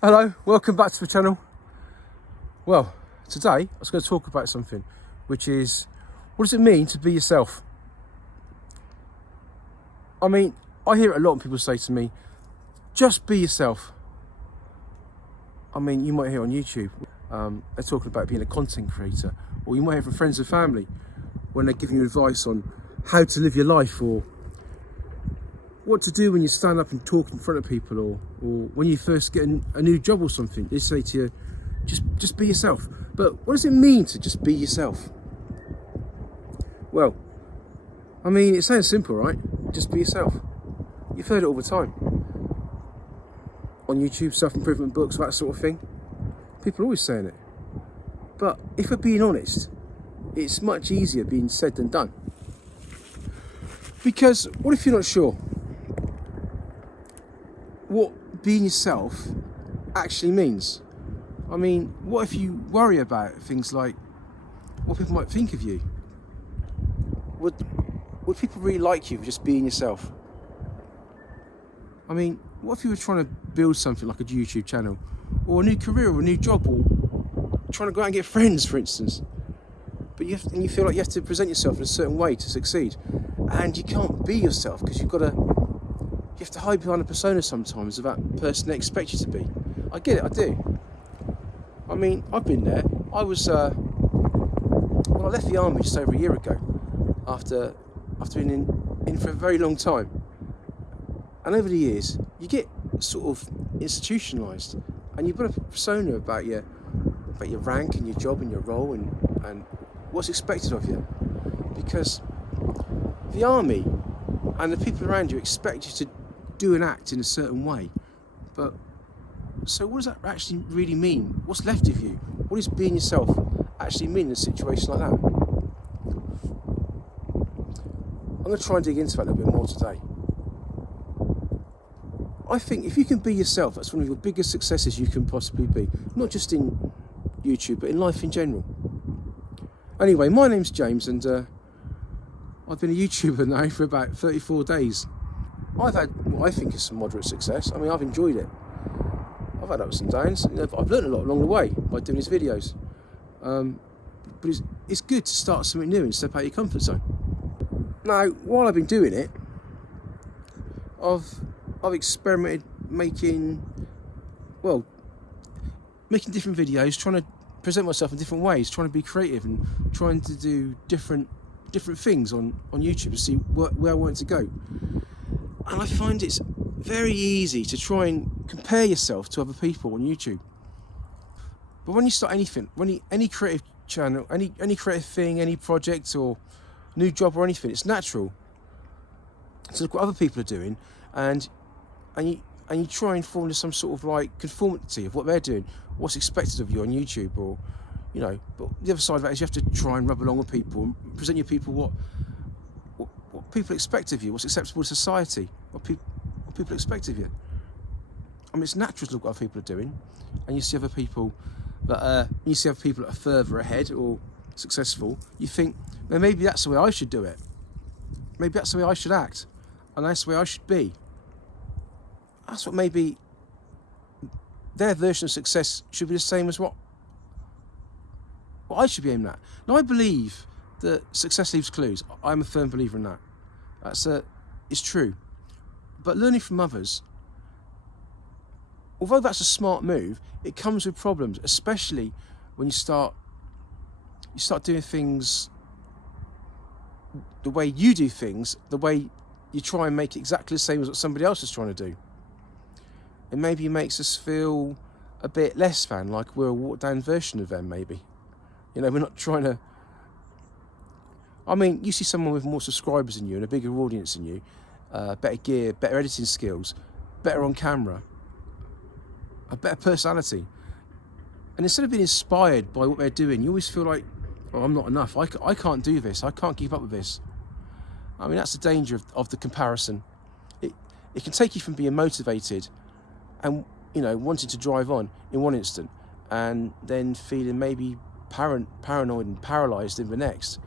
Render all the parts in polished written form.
Hello, welcome back to the channel. Well, today I was going to talk about something, which is, what does it mean to be yourself? I mean, I hear it a lot when people say to me, just be yourself. I mean, you might hear on YouTube, they're talking about being a content creator, or you might hear from friends and family when they're giving you advice on how to live your life, or what to do when you stand up and talk in front of people, or when you first get a new job or something. They say to you, just be yourself. But what does it mean to just be yourself? Well, I mean, it sounds simple, right? Just be yourself. You've heard it all the time. On YouTube, self-improvement books, that sort of thing. People are always saying it. But if we're being honest, it's much easier being said than done. Because what if you're not sure what being yourself actually means? I mean, what if you worry about things like what people might think of you? Would people really like you for just being yourself? I mean, what if you were trying to build something like a YouTube channel, or a new career, or a new job, or trying to go out and get friends, for instance, but you feel like you have to present yourself in a certain way to succeed, and you can't be yourself because you have to hide behind a persona sometimes of that person they expect you to be. I get it, I do. I mean, I've been there. I was, I left the army just over a year ago, after being in for a very long time. And over the years, you get sort of institutionalised, and you put a persona about your rank and your job and your role and what's expected of you. Because the army and the people around you expect you to do and act in a certain way. But so what does that actually really mean? What's left of you? What does being yourself actually mean in a situation like that? I'm going to try and dig into that a little bit more today. I think if you can be yourself, that's one of your biggest successes you can possibly be. Not just in YouTube, but in life in general. Anyway, my name's James, and I've been a YouTuber now for about 34 days. I've had what I think is some moderate success. I mean, I've enjoyed it. I've had ups and downs. But I've learned a lot along the way by doing these videos. But it's good to start something new and step out of your comfort zone. Now, while I've been doing it, I've experimented making different videos, trying to present myself in different ways, trying to be creative and trying to do different things on YouTube to see where I want to go. And I find it's very easy to try and compare yourself to other people on YouTube. But when you start anything, any creative channel, any creative thing, any project or new job or anything, it's natural to look what other people are doing and you try and fall into some sort of like conformity of what they're doing, what's expected of you on YouTube, or But the other side of that is you have to try and rub along with people and present your people what people expect of you, what's acceptable to society, what people expect of you. I mean, it's natural to look what other people are doing, and you see other people that are further ahead or successful. You think, well, maybe that's the way I should do it. Maybe that's the way I should act, and that's the way I should be. That's what maybe their version of success should be the same as what I should be aiming at. Now, I believe that success leaves clues. I'm a firm believer in that. It's true. But learning from others, although that's a smart move, it comes with problems, especially when you start doing things the way you do things, the way you try and make it exactly the same as what somebody else is trying to do. It maybe makes us feel a bit less than, like we're a watered down version of them, maybe. We're not trying to... I mean, you see someone with more subscribers than you and a bigger audience than you, better gear, better editing skills, better on camera, a better personality. And instead of being inspired by what they're doing, you always feel like, oh, I'm not enough. I can't do this. I can't keep up with this. I mean, that's the danger of the comparison. It can take you from being motivated and, wanting to drive on in one instant, and then feeling maybe paranoid and paralysed in the next.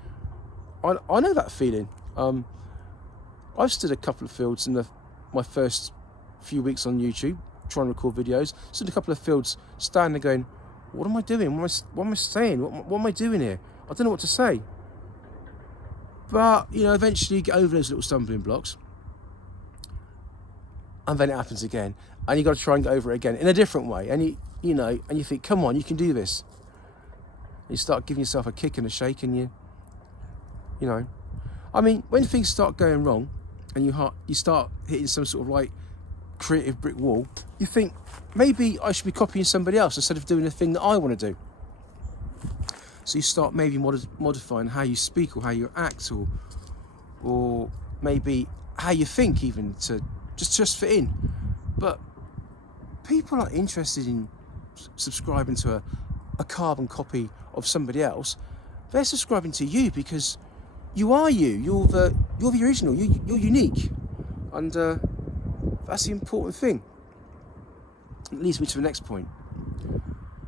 I know that feeling. I've stood a couple of fields in my first few weeks on YouTube, trying to record videos, stood in a couple of fields, standing there going, what am I doing? What am I saying? What am I doing here? I don't know what to say. But, you know, eventually you get over those little stumbling blocks. And then it happens again. And you got to try and get over it again in a different way. And you know, and you think, come on, you can do this. You start giving yourself a kick and a shake, and you know. I mean, when things start going wrong and you start hitting some sort of like creative brick wall, you think, maybe I should be copying somebody else instead of doing the thing that I want to do. So you start maybe modifying how you speak or how you act, or maybe how you think, even to just fit in. But people aren't interested in subscribing to a carbon copy of somebody else. They're subscribing to you because you are you. You're the original. You're unique, and that's the important thing. It leads me to the next point.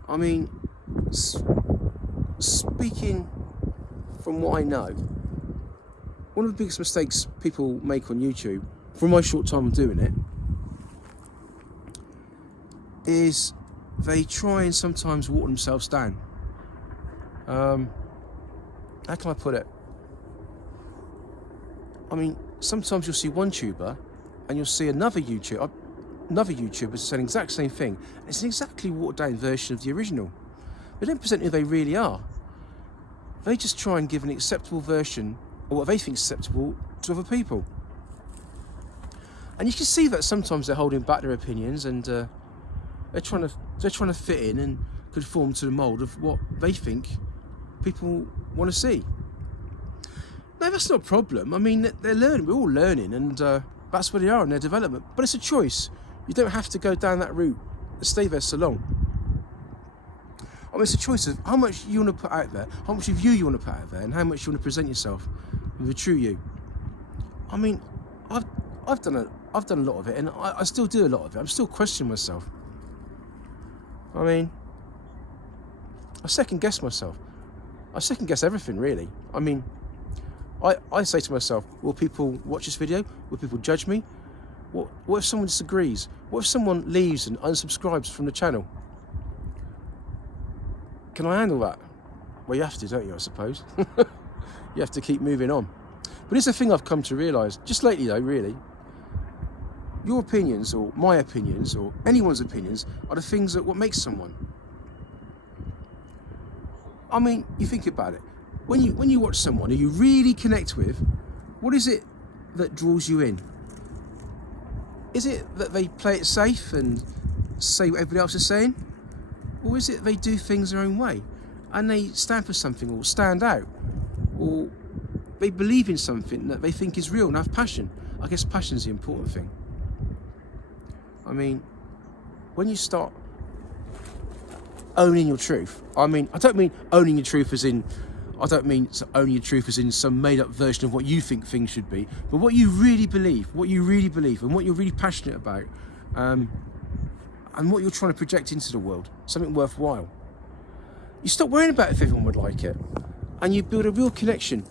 I mean, speaking from what I know, one of the biggest mistakes people make on YouTube, from my short time of doing it, is they try and sometimes water themselves down. How can I put it? I mean, sometimes you'll see one tuber and you'll see another YouTuber saying the exact same thing. It's an exactly watered down version of the original. They don't present who they really are. They just try and give an acceptable version, or what they think is acceptable, to other people. And you can see that sometimes they're holding back their opinions, and they're trying to fit in and conform to the mould of what they think people want to see. No, that's not a problem. I mean, they're learning. We're all learning, and that's where they are in their development. But it's a choice. You don't have to go down that route and stay there so long. I mean, it's a choice of how much you want to put out there, how much of you want to put out there, and how much you want to present yourself with the true you. I mean, I've done a lot of it, and I still do a lot of it. I'm still questioning myself. I mean, I second guess myself. I second guess everything, really. I mean, I say to myself, will people watch this video? Will people judge me? What if someone disagrees? What if someone leaves and unsubscribes from the channel? Can I handle that? Well, you have to, don't you, I suppose? You have to keep moving on. But it's a thing I've come to realise, just lately though, really. Your opinions, or my opinions, or anyone's opinions, are the things that what makes someone. I mean, you think about it. When you watch someone who you really connect with, what is it that draws you in? Is it that they play it safe and say what everybody else is saying? Or is it they do things their own way and they stand for something, or stand out, or they believe in something that they think is real and have passion? I guess passion is the important thing. I mean, when you start owning your truth, I mean, I don't mean owning your truth as in, owning your truth as in some made-up version of what you think things should be, but what you really believe, and what you're really passionate about, and what you're trying to project into the world, something worthwhile. You stop worrying about if everyone would like it, and you build a real connection,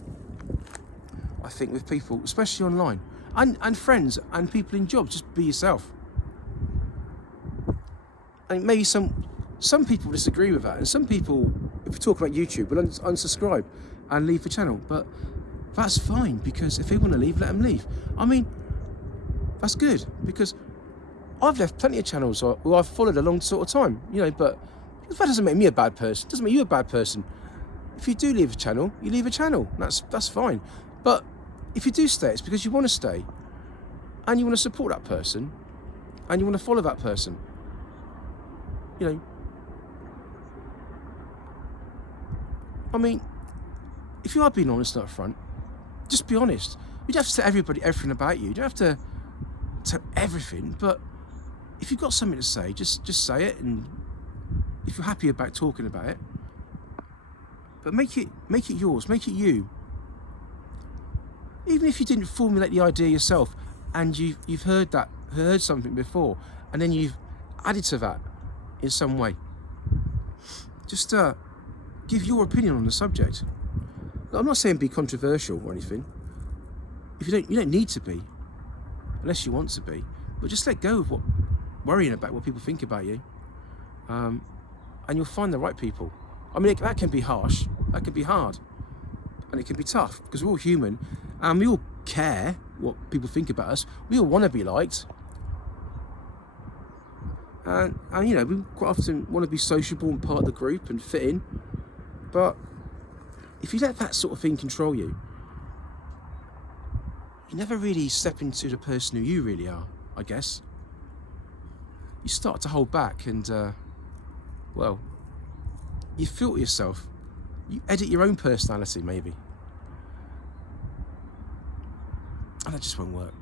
I think, with people, especially online, and friends, and people in jobs. Just be yourself. And maybe some people disagree with that, and some people, if we talk about YouTube, will unsubscribe and leave the channel, but that's fine, because if they want to leave, let them leave. I mean, that's good, because I've left plenty of channels who I've followed a long sort of time, you know, but that doesn't make me a bad person. It doesn't make you a bad person. If you do leave a channel, you leave a channel. That's fine. But if you do stay, it's because you want to stay, and you want to support that person, and you want to follow that person. You know, I mean, if you are being honest up front, just be honest. You don't have to tell everybody everything about you. You don't have to tell everything, but if you've got something to say, just say it, and if you're happy about talking about it, but make it yours, make it you. Even if you didn't formulate the idea yourself, and you've heard something before, and then you've added to that in some way, just give your opinion on the subject. I'm not saying be controversial or anything. If you don't need to be, unless you want to be. But just let go of worrying about what people think about you, and you'll find the right people. I mean, that can be harsh, that can be hard, and it can be tough, because we're all human, and we all care what people think about us. We all want to be liked, and you know, we quite often want to be sociable and part of the group and fit in. But if you let that sort of thing control you, you never really step into the person who you really are, I guess. You start to hold back and, well, you filter yourself. You edit your own personality, maybe. And that just won't work.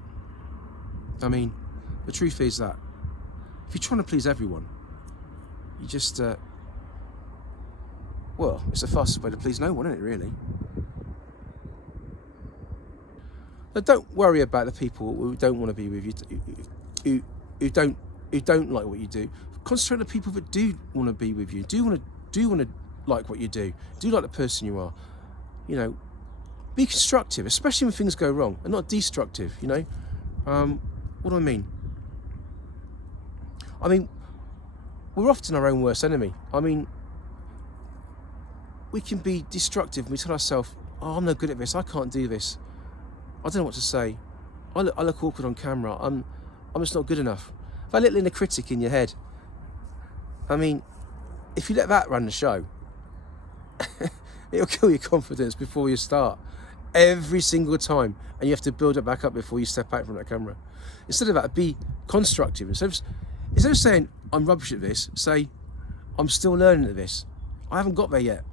I mean, the truth is that if you're trying to please everyone, you just, well, it's the fastest way to please no one, isn't it, really? But don't worry about the people who don't want to be with you, who don't like what you do. Concentrate on the people that do want to be with you, do want to like what you do like the person you are. You know, be constructive, especially when things go wrong, and not destructive. You know, what do I mean? I mean, we're often our own worst enemy. I mean, we can be destructive and we tell ourselves, oh, I'm no good at this, I can't do this, I don't know what to say, I look awkward on camera, I'm just not good enough. That little inner critic in your head, I mean, if you let that run the show, it'll kill your confidence before you start, every single time, and you have to build it back up before you step out from that camera. Instead of that, be constructive. Instead of saying, I'm rubbish at this, say, I'm still learning at this, I haven't got there yet.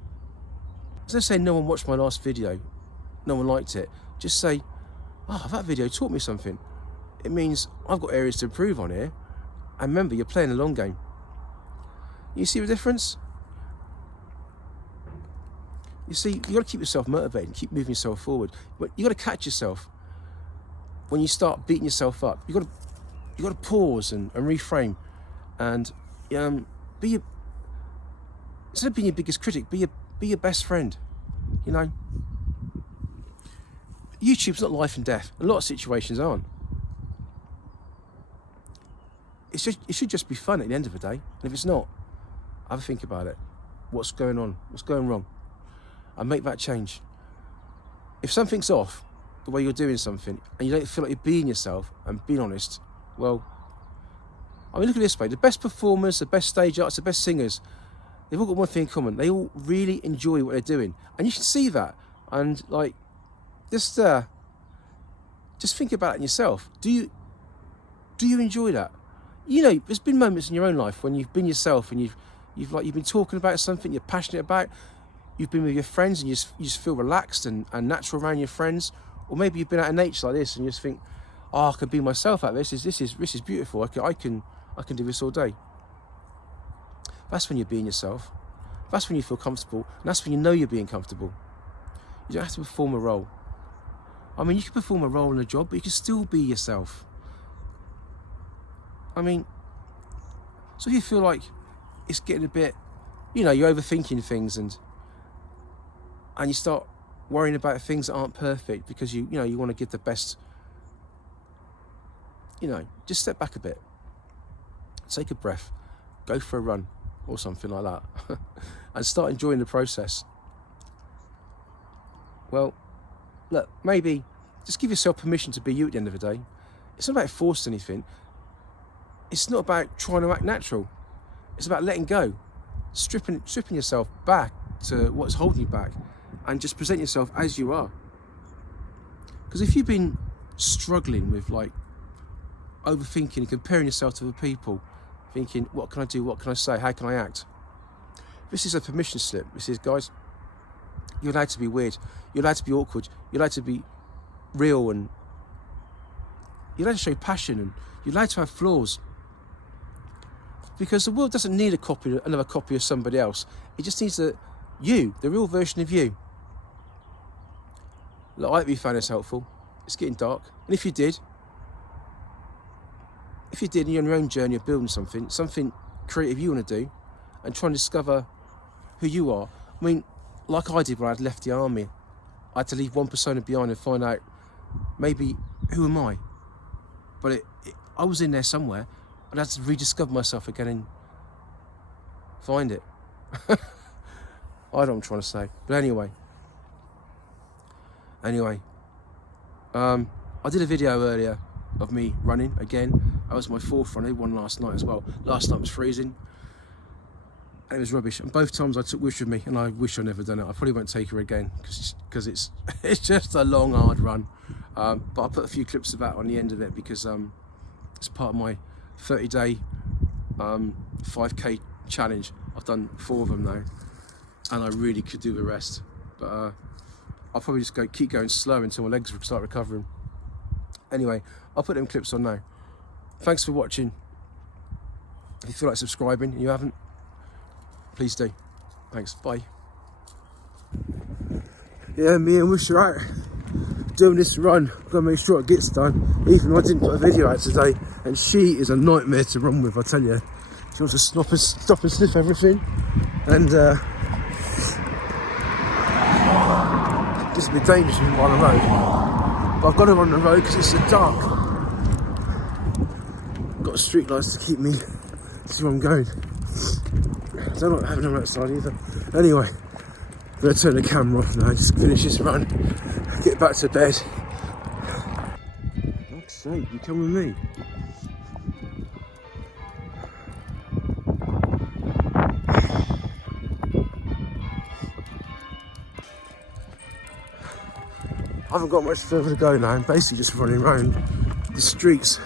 Instead of saying, no one watched my last video, no one liked it, just say, oh, that video taught me something. It means I've got areas to improve on here. And remember, you're playing a long game. You see the difference? You see, you got to keep yourself motivated, keep moving yourself forward. But you got to catch yourself when you start beating yourself up. You got to pause and reframe, and instead of being your biggest critic, be your best friend. You know, YouTube's not life and death. A lot of situations aren't. It should just be fun at the end of the day. And if it's not, have a think about it. What's going on? What's going wrong? And make that change. If something's off, the way you're doing something, and you don't feel like you're being yourself and being honest, well, I mean, look at it this way. The best performers, the best stage artists, the best singers, they've all got one thing in common. They all really enjoy what they're doing. And you should see that. And like, just think about it in yourself. Do you enjoy that? You know, there's been moments in your own life when you've been yourself and you've been talking about something you're passionate about. You've been with your friends and you just feel relaxed and natural around your friends. Or maybe you've been out in nature like this and you just think, oh, I can be myself at this. This is beautiful. I can do this all day. That's when you're being yourself. That's when you feel comfortable, and that's when you know you're being comfortable. You don't have to perform a role. I mean, you can perform a role in a job, but you can still be yourself. I mean, so if you feel like it's getting a bit, you know, you're overthinking things and you start worrying about things that aren't perfect because you want to give the best, you know, just step back a bit, take a breath, go for a run or something like that and start enjoying the process. Well, look, maybe just give yourself permission to be you at the end of the day. It's not about forcing anything. It's not about trying to act natural. It's about letting go, stripping yourself back to what's holding you back and just present yourself as you are. Because if you've been struggling with like overthinking and comparing yourself to other people, thinking, what can I do, what can I say, how can I act? This is a permission slip. This is, guys, you're allowed to be weird, you're allowed to be awkward, you're allowed to be real, and you're allowed to show passion, and you're allowed to have flaws. Because the world doesn't need another copy of somebody else. It just needs the real version of you. Look, I hope you found this helpful. It's getting dark. And if you did, and you're on your own journey of building something creative you want to do, and try and discover who you are. I mean, like I did when I'd left the army. I had to leave one persona behind and find out, maybe, who am I? But I was in there somewhere. I'd have to rediscover myself again and find it. I don't know what I'm trying to say. But anyway, I did a video earlier of me running again. That was my 4th run. I did one last night as well. Last night was freezing and it was rubbish, and both times I took Wish with me, and I wish I'd never done it. I probably won't take her again because it's just a long, hard run. But I put a few clips of that on the end of it because it's part of my 30-day 5k challenge. I've done 4 of them now, and I really could do the rest. But I'll probably just keep going slow until my legs start recovering. Anyway, I'll put them clips on now. Thanks for watching. If you feel like subscribing and you haven't, please do. Thanks, bye. Yeah, me and Wish are out doing this run. Gotta make sure it gets done. Even though I didn't put a video out today, and she is a nightmare to run with, I tell you. She wants to stop and sniff everything, and this will be dangerous on the road. But I've got her on the road because it's so dark. Got street lights to keep me see where I'm going. I don't like having them outside either. Anyway, I'm going to turn the camera off now, just finish this run, get back to bed. For fuck's sake, you come with me. I haven't got much further to go now. I'm basically just running around the streets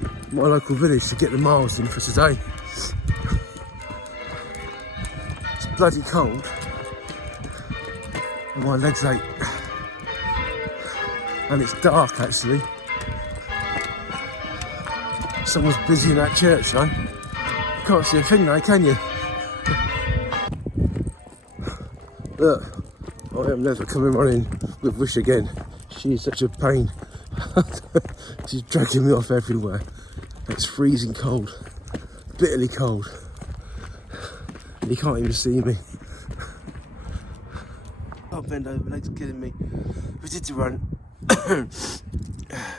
of my local village to get the miles in for today. It's bloody cold and my legs ache, and it's dark actually. Someone's busy in that church though. You can't see a thing now, can you? Look, I am never coming running with Wish again. She's such a pain. She's dragging me off everywhere. It's freezing cold, bitterly cold. And you can't even see me. I'll bend over, legs are killing me. We did the run,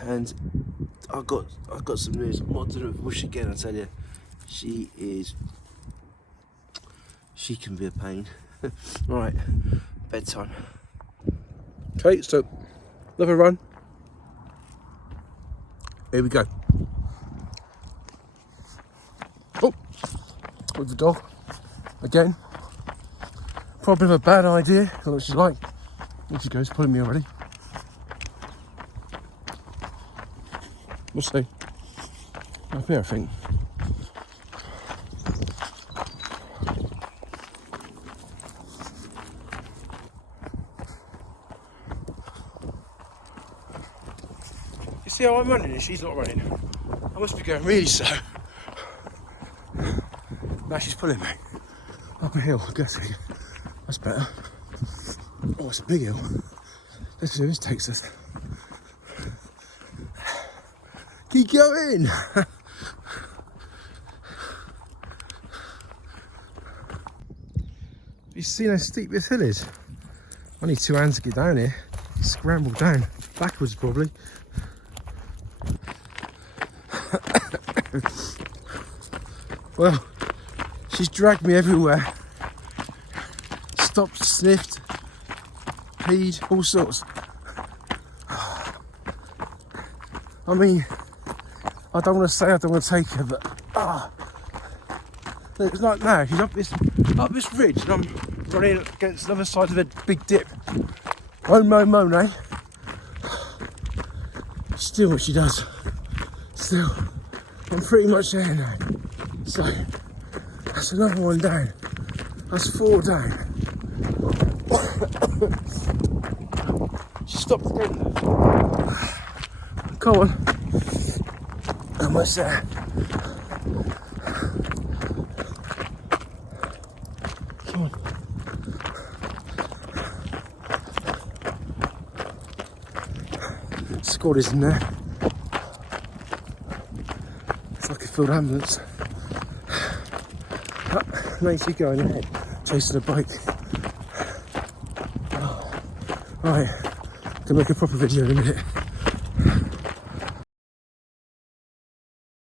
and I've got some news. I'm not doing it with Wish again, I tell you. She can be a pain. Right, bedtime. Okay, so another run. Here we go. Oh, with the dog again. Probably a bad idea. I don't know what she's like. There she goes, pulling me already. We'll see. Up here, I think. You see how I'm running and she's not running? I must be going really slow. Now she's pulling me up a hill, I guess. That's better. Oh, it's a big hill. Let's see where this takes us. Keep going! Have you seen how steep this hill is? I need 2 hands to get down here. Scramble down. Backwards, probably. Well, she's dragged me everywhere. Stopped, sniffed, peed, all sorts. I mean, I don't want to say I don't want to take her, but it's like now, she's up this ridge and I'm running against the other side of a big dip. Oh, no. Still what she does. Still, I'm pretty much there now. So, that's another one down. That's 4 down. She stopped again. Come on. Almost there. Come on. Squad is in there. It's like a field ambulance. Lazy going ahead, chasing a bike. Right, gonna make a proper video in a minute.